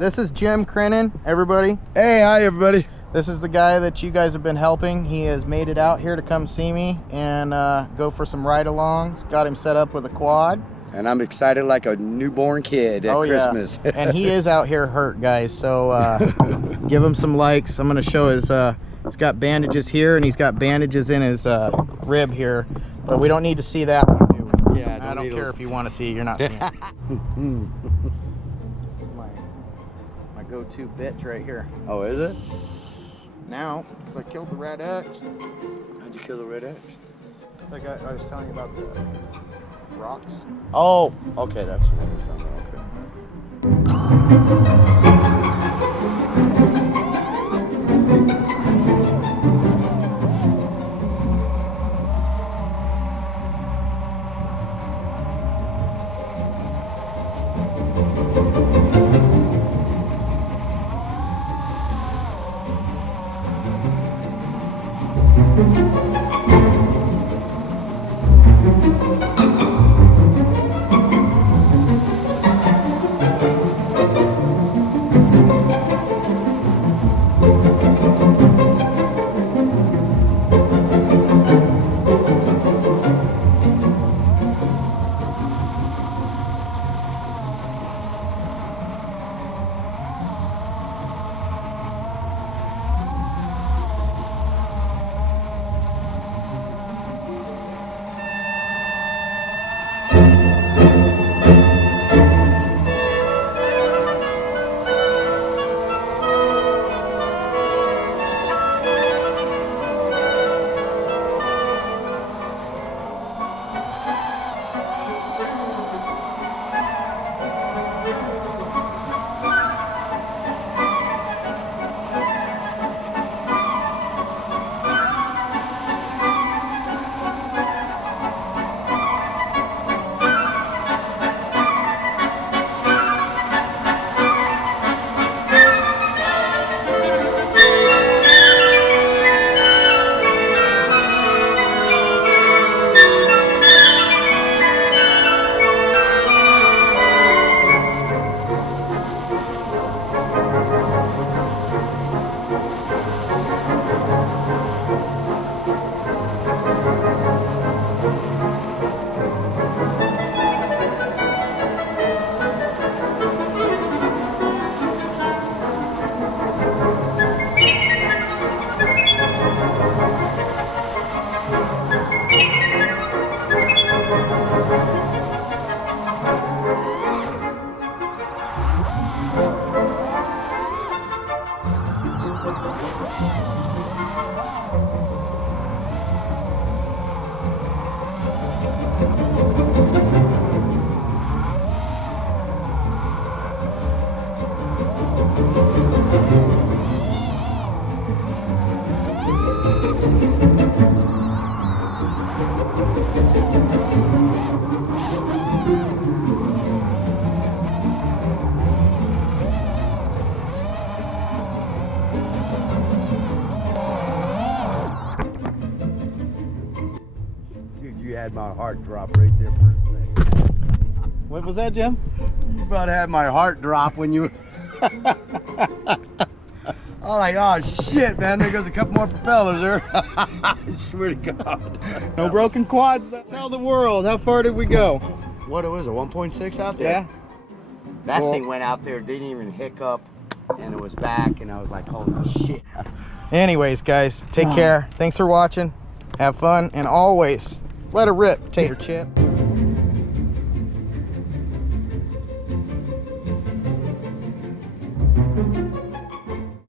This is Jim Crinan, everybody. Hey, hi everybody. This is the guy that you guys have been helping. He has made it out here to come see me and go for some ride-alongs. Got him set up with a quad. And I'm excited like a newborn kid at Christmas. Yeah. And he is out here hurt, guys, so give him some likes. I'm going to show his, he's got bandages here and he's got bandages in his rib here. But we don't need to see that one, do we? Yeah, I don't care if you want to see it, you're not seeing it. This is my go-to bitch right here. Oh, is it? Now, because I killed the red X. How'd you kill the red X? Like I was telling you about the rocks. Oh, okay, that's the one we're talking You had my heart drop right there for a second. What was that, Jim? You about had my heart drop when you I'm like, oh shit, man, there goes a couple more propellers there. I swear to God. No broken quads. Tell the world, how far did we go? What, it was a 1.6 out there? Yeah. That thing went out there, didn't even hiccup, and it was back, and I was like, holy shit. Anyways, guys, take care. Thanks for watching. Have fun, and always let it rip, tater chip.